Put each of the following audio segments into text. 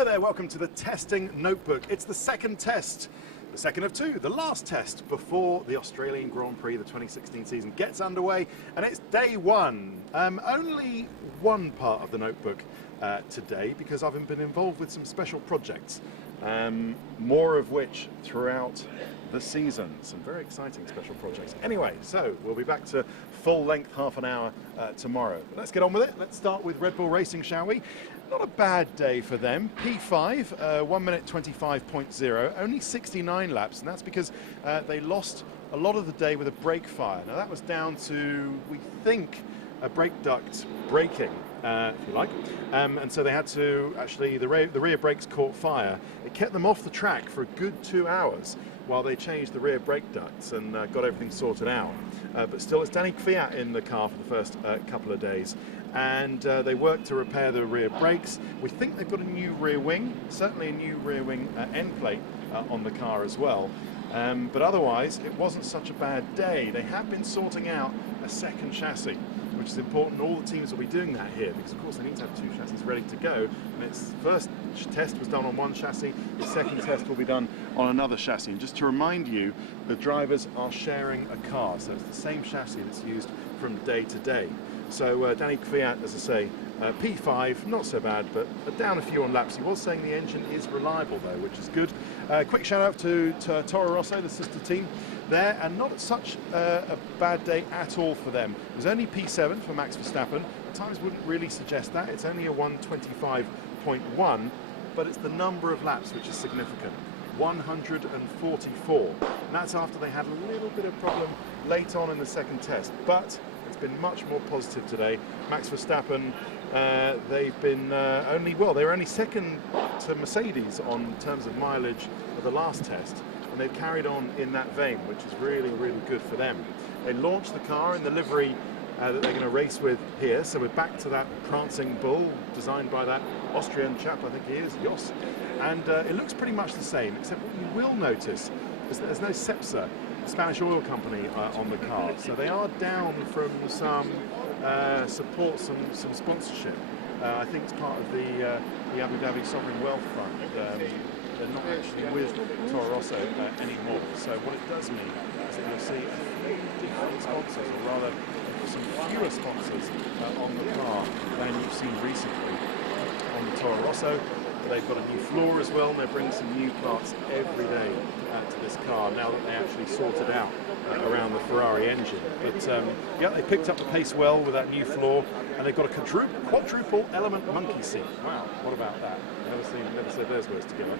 Hello there, welcome to the testing notebook. It's the second test, the second of two, the last test before the Australian Grand Prix, the 2016 season gets underway, and it's day one. Only one part of the notebook today because I've been involved with some special projects, more of which throughout the season. Some very exciting special projects. Anyway, so we'll be back to full length, half an hour tomorrow. But let's get on with it. Let's start with Red Bull Racing, shall we? Not a bad day for them. P5, 1 minute 25.0, only 69 laps, and that's because they lost a lot of the day with a brake fire. Now that was down to, we think, a brake duct breaking, if you like, and so they had to actually, the rear brakes caught fire. It kept them off the track for a good 2 hours while they changed the rear brake ducts and got everything sorted out. But still, it's Danny Kvyat in the car for the first couple of days, and they worked to repair the rear brakes. We think they've got a new rear wing, certainly a new rear wing end plate on the car as well. But otherwise, it wasn't such a bad day. They have been sorting out a second chassis, which is important. All the teams will be doing that here because, of course, they need to have two chassis ready to go. And its first test was done on one chassis. The second test will be done on another chassis. And just to remind you, the drivers are sharing a car, so it's the same chassis that's used from day to day. So Danny Kvyat, as I say, P5, not so bad, but down a few on laps. He was saying the engine is reliable though, which is good. Quick shout out to Toro Rosso, the sister team there, and not such a bad day at all for them. It was only P7 for Max Verstappen. The times wouldn't really suggest that. It's only a 1:25.1, but it's the number of laps which is significant. 144, and that's after they had a little bit of problem late on in the second test, but it's been much more positive today. Max Verstappen, they've been they were only second to Mercedes on terms of mileage of the last test, and they've carried on in that vein, which is really, really good for them. They launched the car in the livery that they're going to race with here, so we're back to that prancing bull designed by that Austrian chap, I think he is, Jos, and it looks pretty much the same, except what you will notice is that there's no Cepsa, Spanish oil company, on the car, so they are down from some support, some sponsorship. I think it's part of the Abu Dhabi Sovereign Wealth Fund. They're not actually with Toro Rosso anymore, so what it does mean is that you'll see a few different sponsors, or rather some fewer sponsors on the car than you've seen recently on the Toro Rosso. They've got a new floor as well, and they're bringing some new parts every day to this car now that they actually sorted out around the Ferrari engine. But yeah, they picked up the pace well with that new floor, and they've got a quadruple element monkey seat. Wow, what about that? Never said those words together.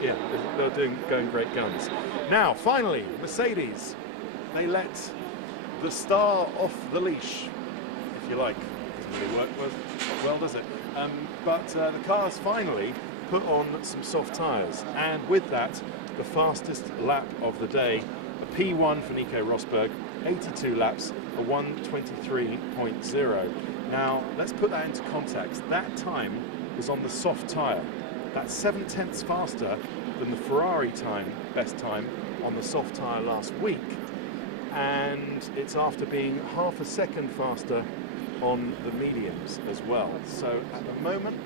Yeah, they're going great guns. Now, finally, Mercedes, they let the star off the leash, if you like. Doesn't really work well, does it? But the car's finally put on some soft tyres, and with that, the fastest lap of the day, a P1 for Nico Rosberg, 82 laps, a 1:23.0. Now, let's put that into context. That time was on the soft tyre. That's 7/10 faster than the Ferrari time, best time, on the soft tyre last week, and it's after being half a second faster on the mediums as well. So at the moment,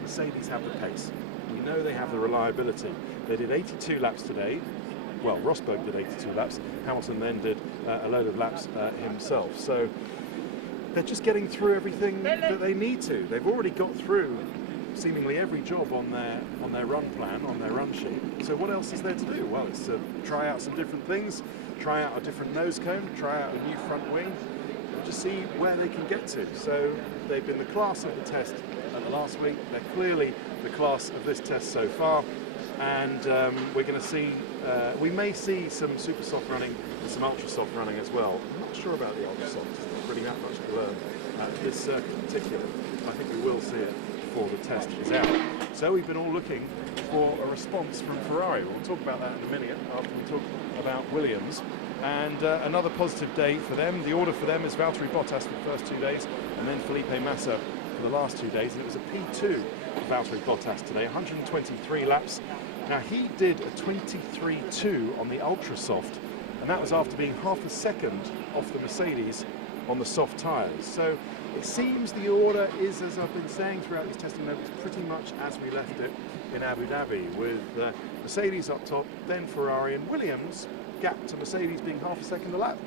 Mercedes have the pace. We know they have the reliability. They did 82 laps today. Well, Rosberg did 82 laps. Hamilton then did a load of laps himself. So they're just getting through everything that they need to. They've already got through seemingly every job on their run plan, on their run sheet. So what else is there to do? Well, it's to try out some different things, try out a different nose cone, try out a new front wing, just see where they can get to. So they've been the class of the test the last week. They're clearly the class of this test so far, and we're going to see, we may see some super soft running and some ultra soft running as well. I'm not sure about the ultra soft, there's not really that much to learn this circuit in particular. I think we will see it before the test is out. So we've been all looking for a response from Ferrari. We'll talk about that in a minute after we talk about Williams. And another positive day for them. The order for them is Valtteri Bottas for the first 2 days, and then Felipe Massa for the last 2 days. And it was a P2 for Valtteri Bottas today, 123 laps. Now he did a 23.2 on the ultra soft, and that was after being half a second off the Mercedes on the soft tyres. So it seems the order is, as I've been saying throughout these testing notes, pretty much as we left it in Abu Dhabi, with Mercedes up top, then Ferrari and Williams, gap to Mercedes being half a second a lap.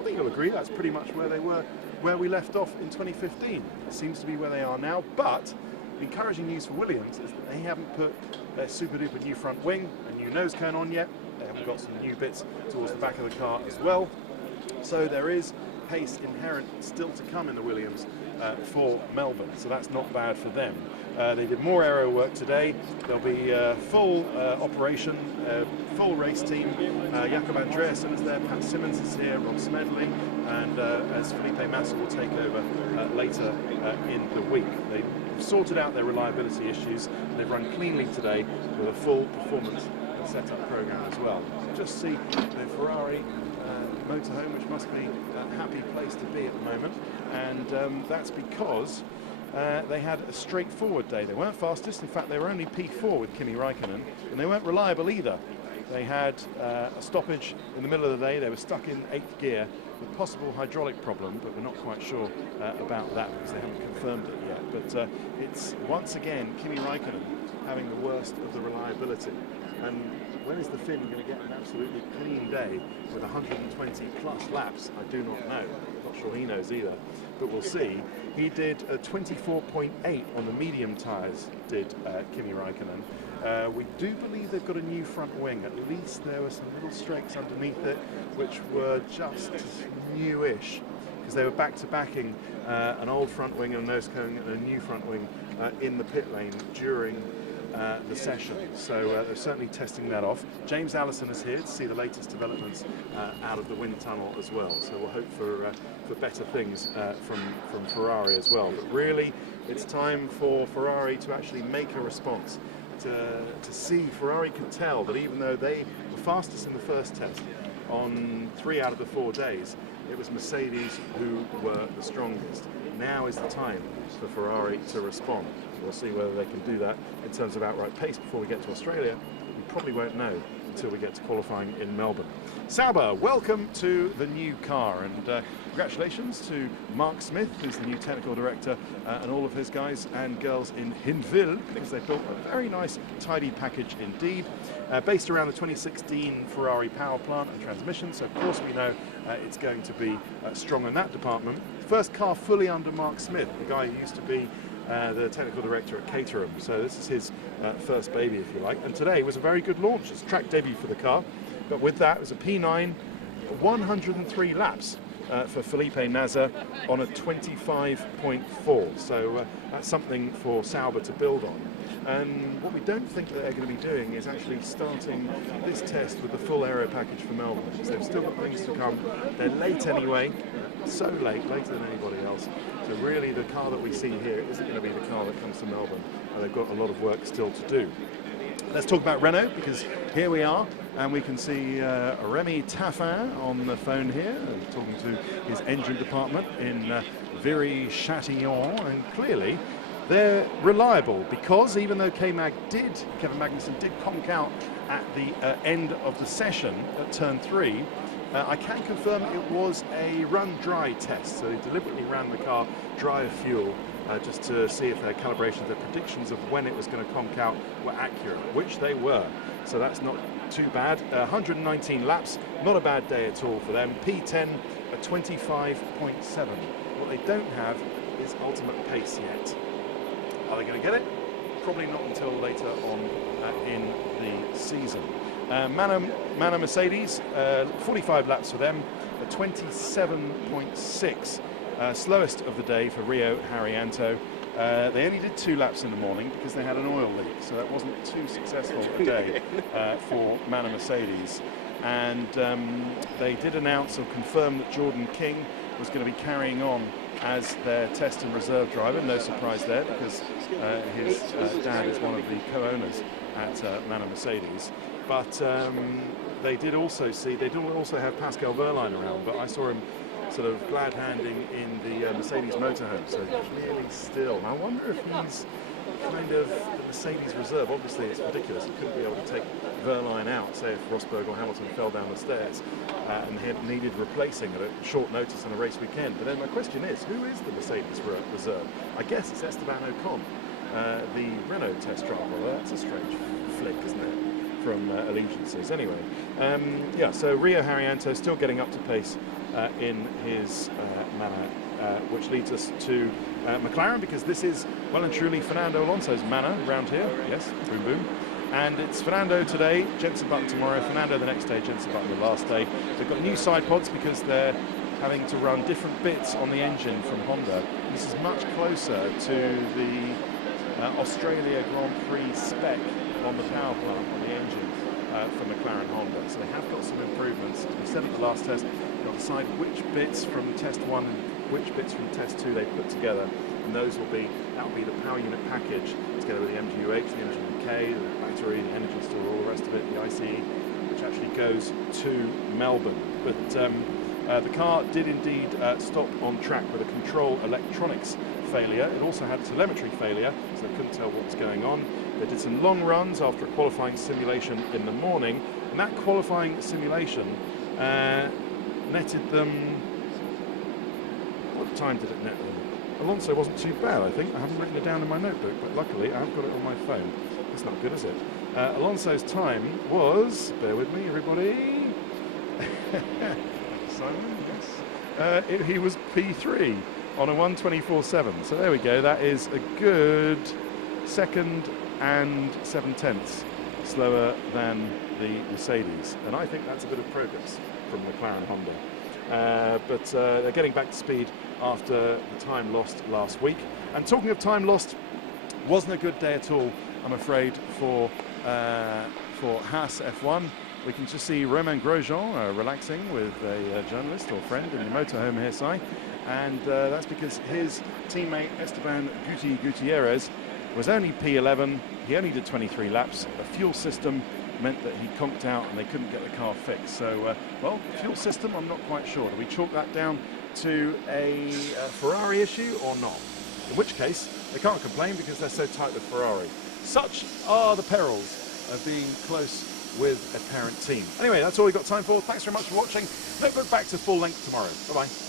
I think you'll agree that's pretty much where they were, where we left off in 2015. It seems to be where they are now, but the encouraging news for Williams is that they haven't put their super duper new front wing and new nose cone on yet. They haven't got some new bits towards the back of the car as well. So there is pace inherent still to come in the Williams for Melbourne, so that's not bad for them. They did more aero work today. There'll be full operation, full race team. Jakob Andreasen is there, Pat Simmons is here, Rob Smedley, and as Felipe Massa will take over later in the week. They've sorted out their reliability issues. They've run cleanly today with a full performance and setup program as well. Just see the Ferrari motorhome, which must be a happy place to be at the moment, and that's because they had a straightforward day. They weren't fastest, in fact they were only P4 with Kimi Raikkonen, and they weren't reliable either. They had a stoppage in the middle of the day. They were stuck in 8th gear with possible hydraulic problem, but we're not quite sure about that because they haven't confirmed it yet. But it's once again Kimi Raikkonen having the worst of the reliability. And when is the Finn going to get an absolutely clean day with 120 plus laps? I do not know. I'm not sure he knows either, but we'll see. He did a 24.8 on the medium tyres, did Kimi Raikkonen. We do believe they've got a new front wing. At least there were some little streaks underneath it which were just newish, because they were back-to-backing an old front wing and a nose cone and a new front wing in the pit lane during the session, so they're certainly testing that off. James Allison is here to see the latest developments out of the wind tunnel as well, so we'll hope for better things from Ferrari as well. But really, it's time for Ferrari to actually make a response. To see, Ferrari could tell that even though they were fastest in the first test on 3 out of the 4 days, it was Mercedes who were the strongest. Now is the time for Ferrari to respond. We'll see whether they can do that in terms of outright pace before we get to Australia. We probably won't know until we get to qualifying in Melbourne. Sauber, welcome to the new car, and congratulations to Mark Smith, who's the new technical director, and all of his guys and girls in Hinwil, because they built a very nice, tidy package indeed, based around the 2016 Ferrari power plant and transmission, so of course we know it's going to be strong in that department. First car fully under Mark Smith, the guy who used to be the technical director at Caterham, so this is his first baby, if you like. And today was a very good launch. It's a track debut for the car, but with that it was a P9, 103 laps for Felipe Nasr on a 25.4. So that's something for Sauber to build on. And what we don't think that they're going to be doing is actually starting this test with the full aero package for Melbourne, because they've still got things to come. They're late anyway, so late, later than anybody else. So really the car that we see here isn't going to be the car that comes to Melbourne, and they've got a lot of work still to do. Let's talk about Renault, because here we are, and we can see Remy Taffin on the phone here, talking to his engine department in Viry-Châtillon, and clearly they're reliable, because even though Kevin Magnussen did conk out at the end of the session at turn 3, I can confirm it was a run dry test, so they deliberately ran the car dry of fuel just to see if their calibrations, their predictions of when it was going to conk out were accurate, which they were. So that's not too bad. 119 laps, not a bad day at all for them. P10 at 25.7. What they don't have is ultimate pace yet. Are they going to get it? Probably not until later on in the season. Manor Mercedes, 45 laps for them, a 27.6. Slowest of the day for Rio Haryanto. They only did 2 laps in the morning because they had an oil leak, so that wasn't too successful a day for Manor Mercedes. And they did announce or confirm that Jordan King was going to be carrying on as their test and reserve driver. No surprise there, because his dad is one of the co-owners at Manor Mercedes. But they did also have Pascal Wehrlein around, but I saw him sort of glad-handing in the Mercedes motorhome, so clearly still. I wonder if he's kind of the Mercedes reserve. Obviously, it's ridiculous. You couldn't be able to take Verline out, say if Rosberg or Hamilton fell down the stairs and he needed replacing at a short notice on a race weekend. But then my question is, who is the Mercedes reserve? I guess it's Esteban Ocon, the Renault test driver. Well, that's a strange flick, isn't it, from allegiances? Anyway, yeah, so Rio Haryanto still getting up to pace in his manner, which leads us to McLaren, because this is well and truly Fernando Alonso's manor around here. Yes, boom boom. And it's Fernando today, Jenson Button tomorrow, Fernando the next day, Jenson Button the last day. They've got new side pods because they're having to run different bits on the engine from Honda. This is much closer to the Australia Grand Prix spec on the power plant on the engine for McLaren Honda. So they have got some improvements. As we said at the last test, they'll decide which bits from test 1 and which bits from test 2 they put together, and that will be the power unit package together with the MGU-H, the MGU-K, the battery, the energy store, all the rest of it, the ICE, which actually goes to Melbourne. But the car did indeed stop on track with a control electronics failure. It also had a telemetry failure, so they couldn't tell what was going on. They did some long runs after a qualifying simulation in the morning, and that qualifying simulation netted them... What time did it net them? Alonso wasn't too bad, I think. I haven't written it down in my notebook, but luckily I've got it on my phone. That's not good, is it? Alonso's time was, bear with me everybody, Simon, yes. He was P3 on a 1:24.7. So there we go, that is a good 2 and 7/10 slower than the Mercedes. And I think that's a bit of progress from McLaren Honda. But they're getting back to speed after the time lost last week. And talking of time lost, wasn't a good day at all, I'm afraid, for Haas F1. We can just see Romain Grosjean relaxing with a journalist or friend in the motorhome here, Si. And that's because his teammate Esteban Gutierrez was only P11. He only did 23 laps. The fuel system meant that he conked out and they couldn't get the car fixed. So, well, fuel system, I'm not quite sure. Do we chalk that down to a Ferrari issue or not? In which case, they can't complain because they're so tight with Ferrari. Such are the perils of being close with a parent team. Anyway, that's all we've got time for. Thanks very much for watching. Notebook back to full length tomorrow. Bye-bye.